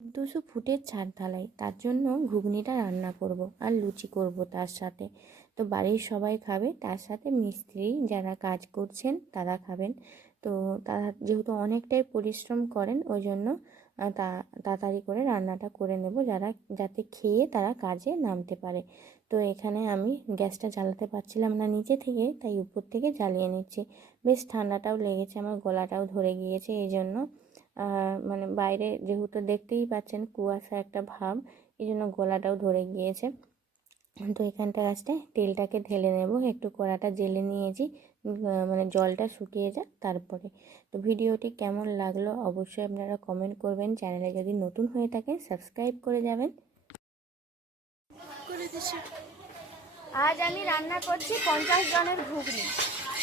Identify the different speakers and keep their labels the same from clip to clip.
Speaker 1: দুশো ফুটের ছাদ ঢালাই, তার জন্য ঘুগনিটা রান্না করব আর লুচি করব তার সাথে। তো বাড়ির সবাই খাবে, তার সাথে মিস্ত্রি যারা কাজ করছেন তারা খাবেন। তো তারা যেহেতু অনেকটাই পরিশ্রম করেন, ওই জন্য তাড়াতাড়ি করে রান্নাটা করে নেব যারা, যাতে খেয়ে তারা কাজে নামতে পারে। তো এখানে আমি গ্যাসটা জ্বালাতে পারছিলাম না নিচে থেকে, তাই উপর থেকে জ্বালিয়ে নিচ্ছি। বেশ ঠান্ডাটাও লেগেছে, আমার গলাটাও ধরে গিয়েছে, এই জন্য মানে বাইরে যেহেতু দেখতেই পাচ্ছেন কুয়াশা একটা ভাব এই জন্য গলাটাও ধরে গিয়েছে। তো এখানটায় আসতে তেলটাকে ঢেলে নেব, একটু কড়াটা জেলে নিয়েছি মানে জলটা শুকিয়ে যাক তারপরে। তো ভিডিওটি কেমন লাগল অবশ্যই আপনারা কমেন্ট করবেন, চ্যানেলে যদি নতুন হয়ে থাকেন সাবস্ক্রাইব করে যাবেন।
Speaker 2: আজ আমি রান্না করছি পঞ্চাশ জনের ঘুগনি।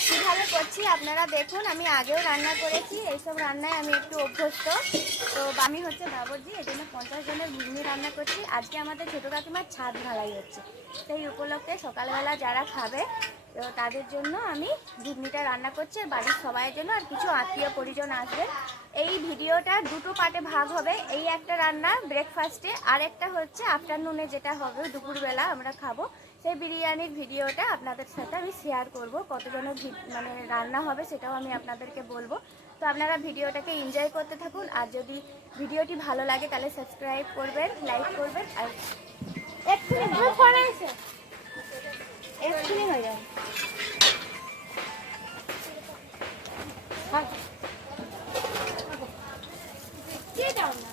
Speaker 2: কীভাবে করছি? আপনারা দেখুন, আমি আগেও রান্না করেছি, এইসব রান্নায় আমি একটু অভ্যস্ত। তো আমি হচ্ছে বাবরজি, এই জন্য পঞ্চাশ জনের ঘুগনি রান্না করছি। আজকে আমাদের ছোটো কাকিমার ছাদ ঢালাই হচ্ছে। সেই উপলক্ষে সকালবেলা যারা খাবে, তো তাদের জন্য আমি ঘুগনিটা রান্না করছি, আর বাড়ির সবাইয়ের জন্য, আর কিছু আত্মীয় পরিজন আসবে এই ভিডিওটা দুটো পার্টে ভাগ হবে। এই একটা রান্না ব্রেকফাস্টে আর একটা হচ্ছে আফটারনুনে যেটা হবে, দুপুরবেলা আমরা খাব। সেই বিরিয়ানির ভিডিওটা আপনাদের সাথে আমি শেয়ার করব কতজনের মানে রান্না হবে সেটাও আমি আপনাদেরকে বলব। তো আপনারা ভিডিওটাকে এনজয় করতে থাকুন, আর যদি ভিডিওটি ভালো লাগে তাহলে সাবস্ক্রাইব করবেন লাইক করবেন, আর এক্ষুনি হয়ে কে যাও না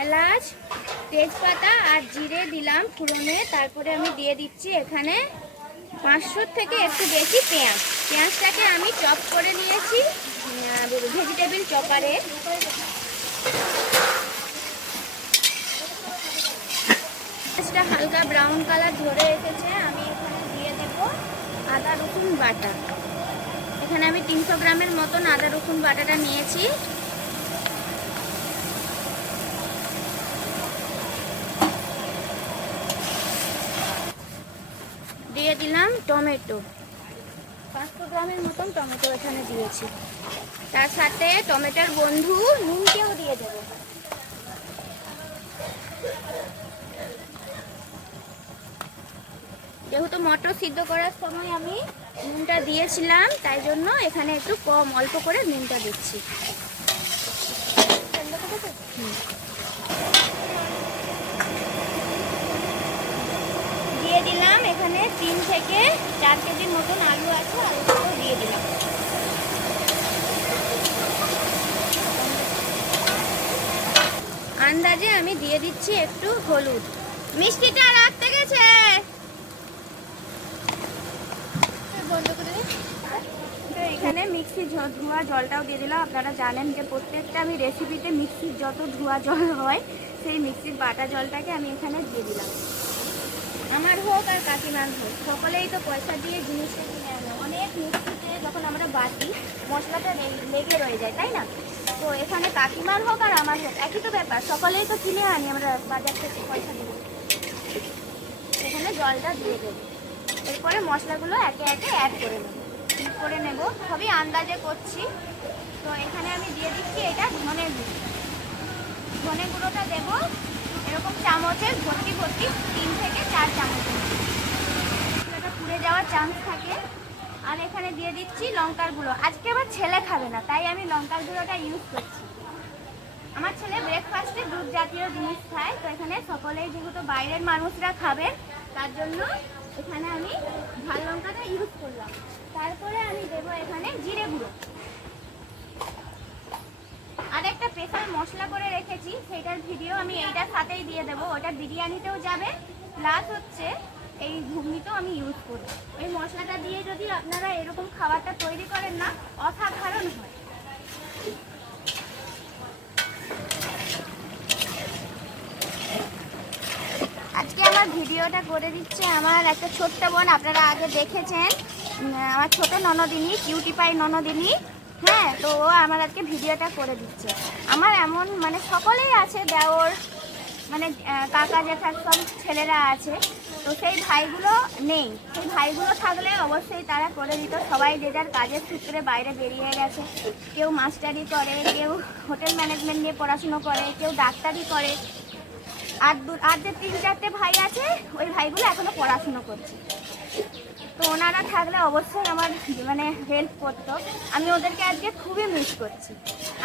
Speaker 2: এলাচ তেজপাতা আর জিরে দিলাম ফুরনে, তারপরে আমি দিয়ে দিচ্ছি এখানে পাঁচশোর থেকে একটু বেশি পেঁয়াজ। পেঁয়াজটাকে আমি চপ করে নিয়েছি ভেজিটেবিল চপারে। পেঁয়াজটা হালকা ব্রাউন কালার ধরে এসেছে আমি এখানে দিয়ে দেব আদা রসুন বাটা। এখানে আমি তিনশো গ্রামের মতন আদা রসুন বাটাটা নিয়েছি। দিয়ে দিলাম টমেটো। পাঁচশো গ্রামের মতন টমেটো এখানে দিয়েছি। তার সাথে টমেটোর বন্ধু নুনকেও দিয়ে দেবো। যেহেতু মটর সিদ্ধ করার সময় আমি নুনটা দিয়েছিলাম, তাই জন্য এখানে একটু কম, অল্প করে নুনটা দিচ্ছি হুম। দিয়ে দিলাম এখানে তিন থেকে চার কেজির মতন আলু আছে আলুটাও দিয়ে দিলাম। আন্দাজে আমি দিয়ে দিচ্ছি একটু হলুদ। মিষ্টিটা রাখতে গেছে। এখানে মিক্সি ঝ- ধোয়া জলটাও দিয়ে দিলাম। আপনারা জানেন যে প্রত্যেকটা আমি রেসিপিতে মিক্সির যত ধোয়া জল হয়, সেই মিক্সির বাটা জলটাকে আমি এখানে দিয়ে দিলাম। আমার হোক আর কাকিমার হোক, সকলেই তো পয়সা দিয়ে জিনিসটা কিনে আনে অনেক মিক্সিতে যখন আমরা বাটি, মশলাটা লেগে রয়ে যায়, তাই না? তো এখানে কাকিমার হোক আর আমার হোক, একই তো ব্যাপার। সকলেই তো কিনে আনি, আমরা বাজার থেকে পয়সা দিয়ে। এখানে জলটা দিয়ে দেবো। এরপরে মশলাগুলো একে একে অ্যাড করে নেব। করে নেব। সবই আন্দাজে করছি। তো এখানে আমি দিয়ে দিচ্ছি এটা ধনে গুঁড়ো। ধনে গুঁড়োটা দেবো। এরকম চামচের ভর্তি ভর্তি তিন থেকে চার চামচ। এটা পুড়ে যাওয়ার চান্স থাকে। আর এখানে দিয়ে দিচ্ছি লঙ্কার গুঁড়ো। আজকে আবার ছেলে খাবে না, তাই আমি লঙ্কার গুঁড়োটা ইউজ করছি। আমার ছেলে ব্রেকফাস্টে দুধ জাতীয় জিনিস খায়, তো এখানে সকলেই যেহেতু বাইরের মানুষরা খাবে, তার জন্য এখানে আমি ঝাল লঙ্কাটা ইউজ করলাম। তারপরে আমি দেবো এখানে জিরে গুঁড়ো। আর একটা স্পেশাল মশলা করে রেখেছি সেটার ভিডিও আমি এইটার সাথেই দিয়ে দেবো। ওটা বিরিয়ানিতেও যাবে প্লাস হচ্ছে এই ঘুগনিতেও আমি ইউজ করব। এই মশলাটা দিয়ে যদি আপনারা এরকম খাবারটা তৈরি করেন না, অসাধারণ হয়। আজকে আমার ভিডিওটা করে দিচ্ছে আমার একটা ছোট্ট বোন, আপনারা আগে দেখেছেন আমার ছোট ননদিনী কিউটি পাই ননদিনী। হ্যাঁ তো ও আমার আজকে ভিডিওটা করে দিচ্ছে। আমার এমন মানে সকলেই আছে, দেওর মানে কাকা জেঠার সব ছেলেরা আছে। তো সেই ভাইগুলো নেই। সেই ভাইগুলো থাকলে অবশ্যই তারা করে দিত। সবাই যে যার কাজের সূত্রে বাইরে বেরিয়ে গেছে। কেউ মাস্টারি করে, কেউ হোটেল ম্যানেজমেন্ট নিয়ে পড়াশুনো করে, কেউ ডাক্তারি করে। আর দু, আর যে তিন, চারটে ভাই আছে, ওই ভাইগুলো এখনও পড়াশুনো করছে। তো ওনারা থাকলে অবশ্যই আমার মানে হেল্প করতো। আমি ওদেরকে আজকে খুবই মিস করছি।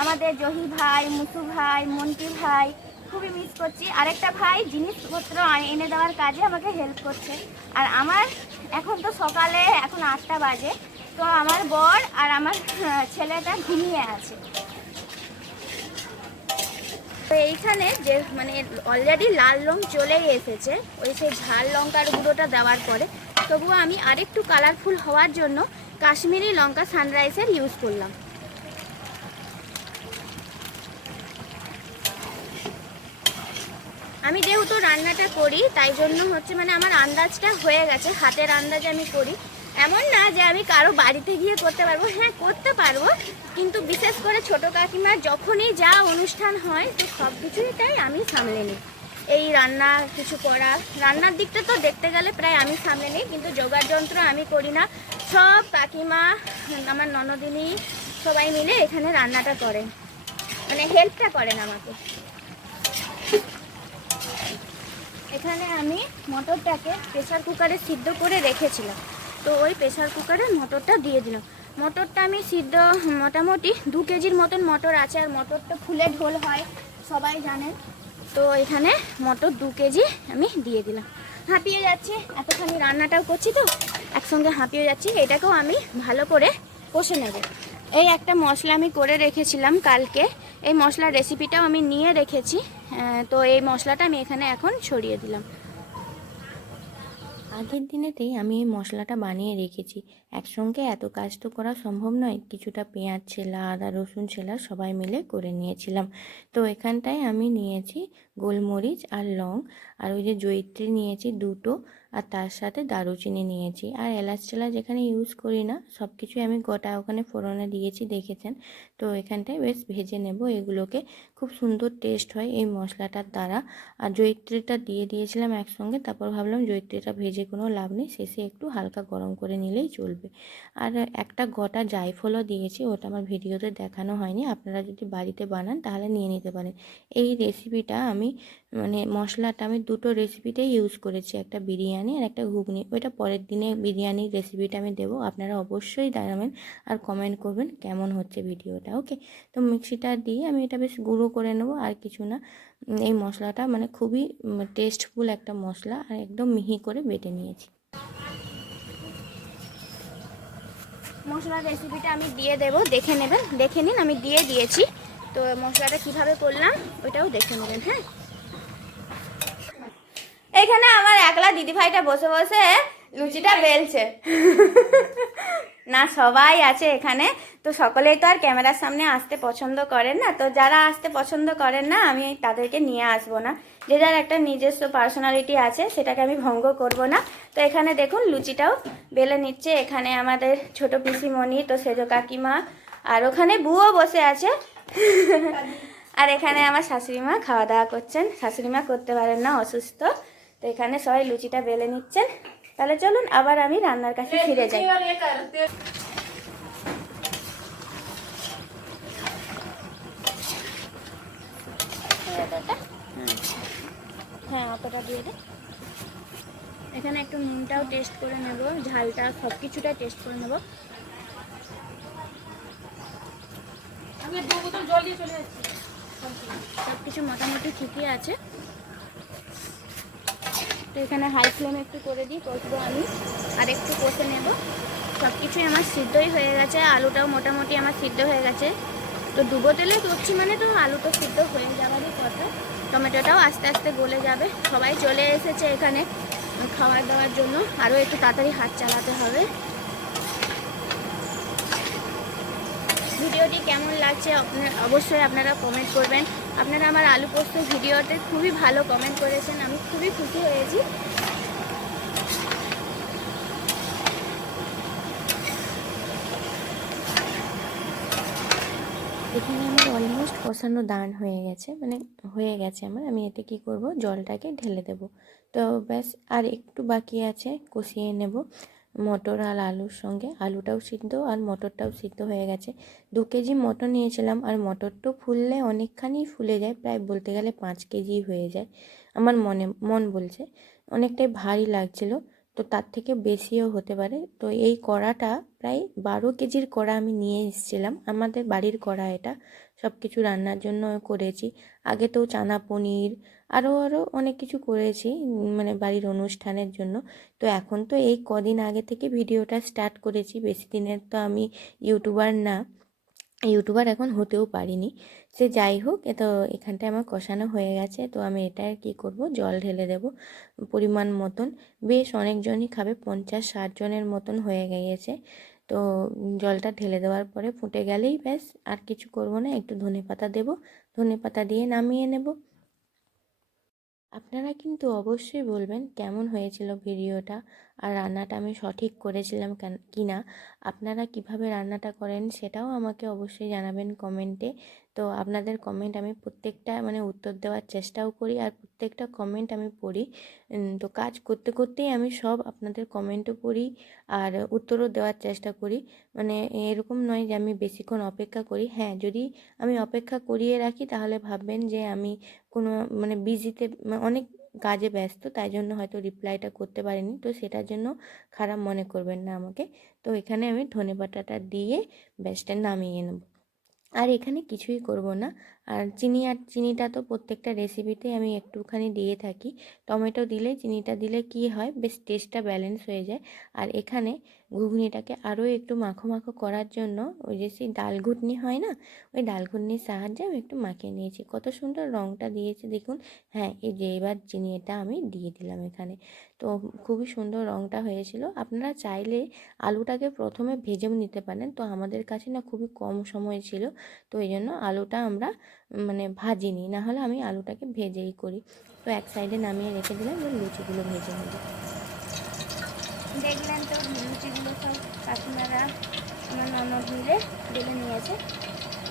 Speaker 2: আমাদের জহি ভাই, মুসু ভাই, মন্টি ভাই, খুবই মিস করছি। আরেকটা ভাই জিনিসপত্র এনে দেওয়ার কাজে আমাকে হেল্প করছে। আর আমার এখন তো সকালে এখন আটটা বাজে। তো আমার বর আর আমার ছেলেটা ঘুমিয়ে আছে। তো এইখানে যে মানে অলরেডি লাল রং চলেই এসেছে। ওই সেই ঝাল লঙ্কার গুঁড়োটা দেওয়ার পরে তবুও আমি আরেকটু কালারফুল হওয়ার জন্য কাশ্মীরি লঙ্কা সানরাইসের ইউজ করলাম। আমি যেহেতু রান্নাটা করি, তাই জন্য হচ্ছে মানে আমার আন্দাজটা হয়ে গেছে, হাতের আন্দাজে আমি করি। এমন না যে আমি কারও বাড়িতে গিয়ে করতে পারব হ্যাঁ করতে পারব। কিন্তু বিশেষ করে ছোট কাকিমার যখনই যা অনুষ্ঠান হয়, তো সব কিছুটাই আমি সামলে নিই। এই রান্না কিছু করা। রান্নার দিকটা তো দেখতে গেলে প্রায় আমি সামনে নিই, কিন্তু জোগাড় যন্ত্র আমি করি না। সব কাকিমা, আমার ননদিনী সবাই মিলে এখানে রান্নাটা করেন মানে হেল্পটা করেন আমাকে। এখানে আমি মটরটাকে প্রেসার কুকারে সিদ্ধ করে রেখেছিলাম। তো ওই প্রেসার কুকারে মটরটা দিয়ে দিলাম। মটরটা আমি সিদ্ধ মোটামুটি দু কেজির মতন মটর আছে, আর মটরটা ফুলে ঢোল হয়, সবাই জানেন। তো এখানে মটর দু কেজি আমি দিয়ে দিলাম। হাঁপিয়ে যাচ্ছে, এতখানি রান্নাটাও করছি তো, একসঙ্গে হাঁপিয়ে যাচ্ছি, এটাকেও আমি ভালো করে কষে নেব। এই একটা মশলা আমি করে রেখেছিলাম কালকে, এই মশলার রেসিপিটাও আমি নিয়ে রেখেছি তো এই মশলাটা আমি এখানে এখন ছড়িয়ে দিলাম।
Speaker 1: আগের দিনেতেই আমি এই মশলাটা বানিয়ে রেখেছি। একসঙ্গে এত কাজ তো করা সম্ভব নয়। কিছুটা পেঁয়াজ ছেলা, আদা, রসুন ছেলা সবাই মিলে করে নিয়েছিলাম। তো এখানটায় আমি নিয়েছি গোলমরিচ আর লং। আর ওই যে জৈত্রী নিয়েছি দুটো। আর তার সাথে দারুচিনি নিয়েছি। আর এলাচ টেলাচ এখানে ইউজ করি না সব কিছুই আমি গোটা ওখানে ফোড়নে দিয়েছি, দেখেছেন? তো এখানটায় বেশ ভেজে নেব। এগুলোকে খুব সুন্দর টেস্ট হয় এই মশলাটার দ্বারা। আর জয়িত্রীটা দিয়ে দিয়েছিলাম একসঙ্গে, তারপর ভাবলাম জয়িত্রীটা ভেজে কোনো লাভ নেই, শেষে একটু হালকা গরম করে নিলেই চলবে। আর একটা গোটা জায়ফলও দিয়েছি, ওটা আমার ভিডিওতে দেখানো হয়নি। আপনারা যদি বাড়িতে বানান তাহলে নিয়ে নিতে পারেন। এই রেসিপিটা আমি মানে মশলাটা আমি দুটো রেসিপিতেই ইউজ করেছি, একটা বিরিয়ানি আর একটা ঘুগনি। ওইটা পরের দিনে বিরিয়ানির রেসিপিটা আমি দেবো। আপনারা অবশ্যই জানাবেন আর কমেন্ট করবেন কেমন হচ্ছে ভিডিওটা ওকে তো মিক্সিটা দিয়ে আমি এটা বেশ গুঁড়ো করে নেব আর কিছু না। এই মশলাটা মানে খুবই টেস্টফুল একটা মশলা আর একদম মিহি করে বেটে নিয়েছি।
Speaker 2: মশলার রেসিপিটা আমি দিয়ে দেব, দেখে নেবেন। দেখে নিন, আমি দিয়ে দিয়েছি। তো মশলাটা কীভাবে করলাম, ওইটাও দেখে নেবেন হ্যাঁ? এখানে আমার একলা দিদিভাইটা বসে বসে লুচিটা বেলছে। না সবাই আছে এখানে। তো সকলেই তো আর ক্যামেরার সামনে আসতে পছন্দ করেন না। তো যারা আসতে পছন্দ করেন না আমি তাদেরকে নিয়ে আসব না। যে যার একটা নিজস্ব পার্সোনালিটি আছে সেটাকে আমি ভঙ্গ করব না। তো এখানে দেখুন লুচিটাও বেলে নিচ্ছে। এখানে আমাদের ছোট পিসিমণি তো সেজ কাকিমা আর ওখানে বুও বসে আছে। আর এখানে আমার শাশুড়ি মা খাওয়া দাওয়া করছেন। শাশুড়ি মা করতে পারেন না অসুস্থ। তো এখানে সবাই লুচিটা বেলে নিচ্ছেন। তাহলে চলুন আবার আমি রান্নার কাছে ফিরে যাই। হ্যাঁ অতটা দিয়ে দে। এখানে একটু নুনটাও টেস্ট করে নেব ঝালটা সব কিছুটা টেস্ট করে নেব। সব কিছু মোটামুটি ঠিকই আছে। তো এখানে হাই ফ্লেম একটু করে দিই, কষবো আমি, আর একটু কষে নেব। সব কিছুই আমার সিদ্ধই হয়ে গেছে, আলুটাও মোটামুটি আমার সিদ্ধ হয়ে গেছে। তো ডুবো তেলে করছি মানে তো আলু তো সিদ্ধ হয়ে যাওয়ারই কথা। টমেটোটাও আস্তে আস্তে গলে যাবে। সবাই চলে এসেছে এখানে খাওয়ার দাওয়ার জন্য। আরও একটু তাড়াতাড়ি হাত চালাতে হবে। ভিডিওটি কেমন লাগছে অবশ্যই আপনারা কমেন্ট করবেন। আপনারা আমার আলু পোস্ত ভিডিওতে খুবই ভালো কমেন্ট করেছেন, আমি খুবই খুশি হয়েছি।
Speaker 1: এখানে আমার অলমোস্ট কষানো দান হয়ে গেছে মানে হয়ে গেছে আমার, আমি এতে কি করব? জলটাকে ঢেলে দেব। তো ব্যাস, আর একটু বাকি আছে, কষিয়ে নেব। মটর আর আলুর সঙ্গে। আলুটাও সিদ্ধ আর মটরটাও সিদ্ধ হয়ে গেছে। দু কেজি মটর নিয়েছিলাম আর মটরটা ফুললে অনেকখানি ফুলে যায়, প্রায় বলতে গেলে পাঁচ কেজি হয়ে যায়। আমার মনে, মন বলছে। অনেকটাই ভারী লাগছিল, তো তার থেকে বেশিও হতে পারে। তো এই কড়াটা প্রায় বারো কেজির কড়া আমি নিয়ে এসেছিলাম। আমাদের বাড়ির কড়া এটা। সব কিছু রান্নার জন্য করেছি। আগে তো চানা পনির আরও আরও অনেক কিছু করেছি মানে বাড়ির অনুষ্ঠানের জন্য। তো এখন তো এই কদিন আগে থেকে ভিডিওটা স্টার্ট করেছি, বেশি দিনের তো আমি ইউটিউবার না। ইউটিউবার এখন হতেও পারিনি। সে যাই হোক, এ তো এখানটায় আমার কষানো হয়ে গেছে, তো আমি এটা কি করব, জল ঢেলে দেব পরিমাণ মতন। বেশ অনেকজনই খাবে, পঞ্চাশ, ষাট জনের মতন হয়ে গিয়েছে। তো জলটা ঢেলে দেওয়ার পরে ফুটে গেলেই ব্যাস, আর কিছু করব না, একটু ধনে পাতা দেবো। ধনে পাতা দিয়ে নামিয়ে নেব। আপনারা কিন্তু অবশ্যই বলবেন কেমন হয়েছিল ভিডিওটা। আর রান্নাটা আমি সঠিক করেছিলাম কি না আপনারা কীভাবে রান্নাটা করেন সেটাও আমাকে অবশ্যই জানাবেন কমেন্টে তো আপনাদের কমেন্ট আমি প্রত্যেকটা মানে উত্তর দেওয়ার চেষ্টাও করি আর প্রত্যেকটা কমেন্ট আমি পড়ি। তো কাজ করতে করতেই আমি সব আপনাদের কমেন্টও পড়ি আর উত্তরও দেওয়ার চেষ্টা করি। মানে এরকম নয় যে আমি বেশিক্ষণ অপেক্ষা করি। হ্যাঁ যদি আমি অপেক্ষা করিয়ে রাখি তাহলে ভাববেন যে আমি কোনো মানে বিজিতে অনেক কাজে ব্যস্ত, তাই জন্য হয়তো রিপ্লাইটা করতে পারিনি। তো সেটার জন্য খারাপ মনে করবেন না আমাকে। তো এখানে আমি ধনেপাতাটা দিয়ে ব্যাসটা নামিয়ে নেব। আর এখানে কিছুই করব না। আর চিনি আর চিনিটা তো প্রত্যেকটা রেসিপিতে আমি একটুখানি দিয়ে থাকি। টমেটো দিলে, চিনিটা দিলে কি হয়, বেশ টেস্টটা ব্যালেন্স হয়ে যায়। আর এখানে ঘুগনিটাকে আরও একটু মাখো মাখো করার জন্য ওই যে সেই ডাল ঘুটনি হয় না, ওই ডাল ঘুটনির সাহায্যে আমি একটু মাখিয়ে নিয়েছি। কত সুন্দর রঙটা দিয়েছে, দেখুন। হ্যাঁ এই যে এবার চিনিটা আমি দিয়ে দিলাম এখানে। তো খুবই সুন্দর রঙটা হয়েছিল। আপনারা চাইলে আলুটাকে প্রথমে ভেজেও নিতে পারেন। তো আমাদের কাছে না খুবই কম সময় ছিল। তো এই জন্য আলুটা আমরা মানে ভাজিনি না হলে আমি আলুটাকে ভেজেই করি। তো এক সাইডে নামিয়ে রেখে দিলাম এবার লুচিগুলো ভেজে নেব
Speaker 2: দেখলেন তো, লুচিগুলো সব কাকিমারা আমার ননদ মিলে বেলে নিয়েছে।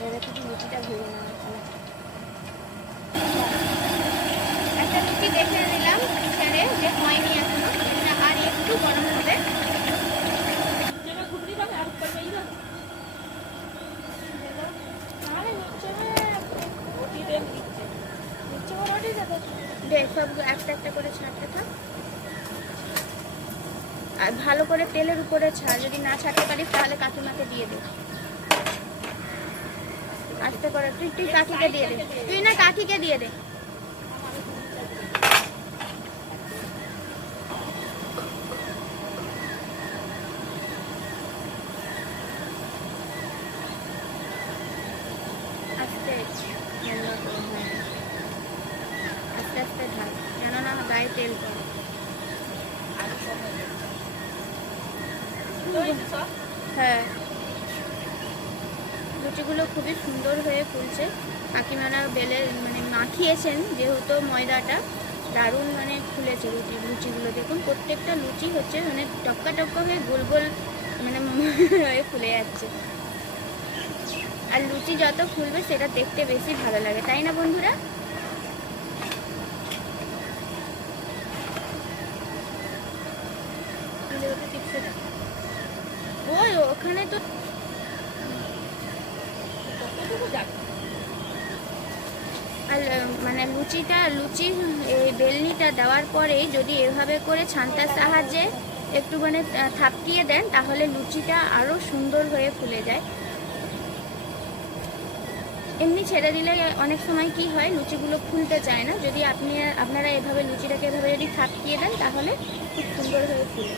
Speaker 2: এবার শুধু লুচিটা ভেজে হলো। একটা লুচি দেখে নিলাম যে হয়নি এখনও আর একটু গরম হবে। দে সব একটা একটা করে ছাড়তে থাক। আর ভালো করে তেলের উপরে ছাড়, যদি না ছাড়তে পারিস তাহলে কাকিমাকে দিয়ে দে। আস্তে করে, তুই তুই কাকিকে দিয়ে দে। তুই না কাকিকে দিয়ে দে আস্তে রান্না করো, হ্যাঁ। আস্তে আস্তে ঢাল কেননা গায়ে তেল হ্যাঁ। লুচিগুলো খুবই সুন্দর হয়ে ফুলছে। কাকিমারা বেলে মানে মাখিয়েছেন যেহেতু ময়দাটা। দারুণ মানে ফুলেছে রুটি লুচিগুলো দেখুন, প্রত্যেকটা লুচি হচ্ছে মানে টপকা টপকা হয়ে গোল গোল মানে হয়ে ফুলে যাচ্ছে। আর লুচি যত ফুলবে সেটা দেখতে বেশি ভালো লাগে। তাই না বন্ধুরা? ওই, ওখানে তো আর মানে লুচিটা, লুচি, এই বেলনিটা দেওয়ার পরে যদি এভাবে করে ছান্তার সাহায্যে একটুখানি থাপকিয়ে দেন, তাহলে লুচিটা আরও সুন্দর হয়ে ফুলে যায়। এমনি ছেড়ে দিলে অনেক সময় কি হয়, লুচিগুলো ফুলতে চায় না। যদি আপনি, আপনারা এভাবে লুচিটাকে এভাবে যদি থাপকিয়ে দেন, তাহলে খুব সুন্দর হয়ে ফুলে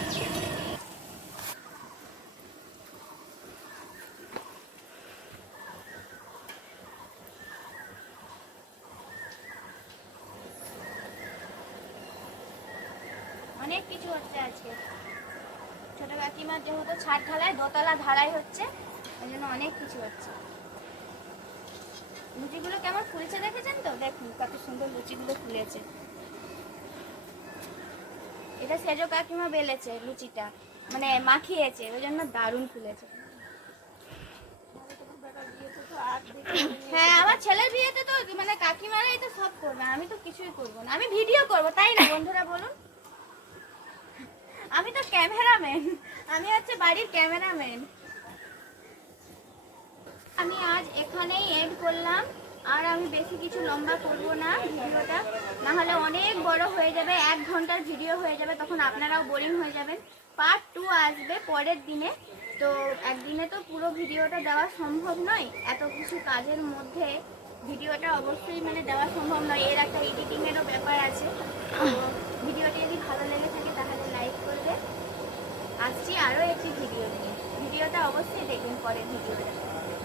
Speaker 2: অনেক কিছু হচ্ছে আজকে ছোট কাকিমার যেহেতু ছাদ ঢালাই দোতলা ঢালাই হচ্ছে ওই জন্য অনেক কিছু হচ্ছে লুচিগুলো কেমন ফুলেছে দেখেছেন তো? দেখুন কত সুন্দর লুচিগুলো ফুলেছে। এটা সেজো কাকিমা বেলেছে লুচিটা মানে মাখিয়েছে, ওই জন্য দারুণ ফুলেছে। হ্যাঁ আমার ছেলের বিয়েতে তো মানে কাকিমারাই তো সব করবে আমি তো কিছুই করব না। আমি ভিডিও করব, তাই না বন্ধুরা, বলুন? আমি তো ক্যামেরাম্যান। আমি হচ্ছে বাড়ির ক্যামেরাম্যান। আমি আজ এখানেই এড করলাম। আর আমি বেশি কিছু লম্বা করব না ভিডিওটা। না হলে অনেক বড় হয়ে যাবে, এক ঘণ্টার ভিডিও হয়ে যাবে, তখন আপনারাও বোরিং হয়ে যাবেন। পার্ট টু আসবে পরের দিনে। তো একদিনে তো পুরো ভিডিওটা দেওয়া সম্ভব নয়। এত কিছু কাজের মধ্যে ভিডিওটা অবশ্যই মানে দেওয়া সম্ভব নয়। এর একটা এডিটিংয়েরও ব্যাপার আছে। ভিডিওটি যদি ভালো লেগে থাকে, তাহলে লাইক করবে। আসছি আরও একটি ভিডিও নিয়ে। ভিডিওটা অবশ্যই দেখবেন পরের ভিডিওটা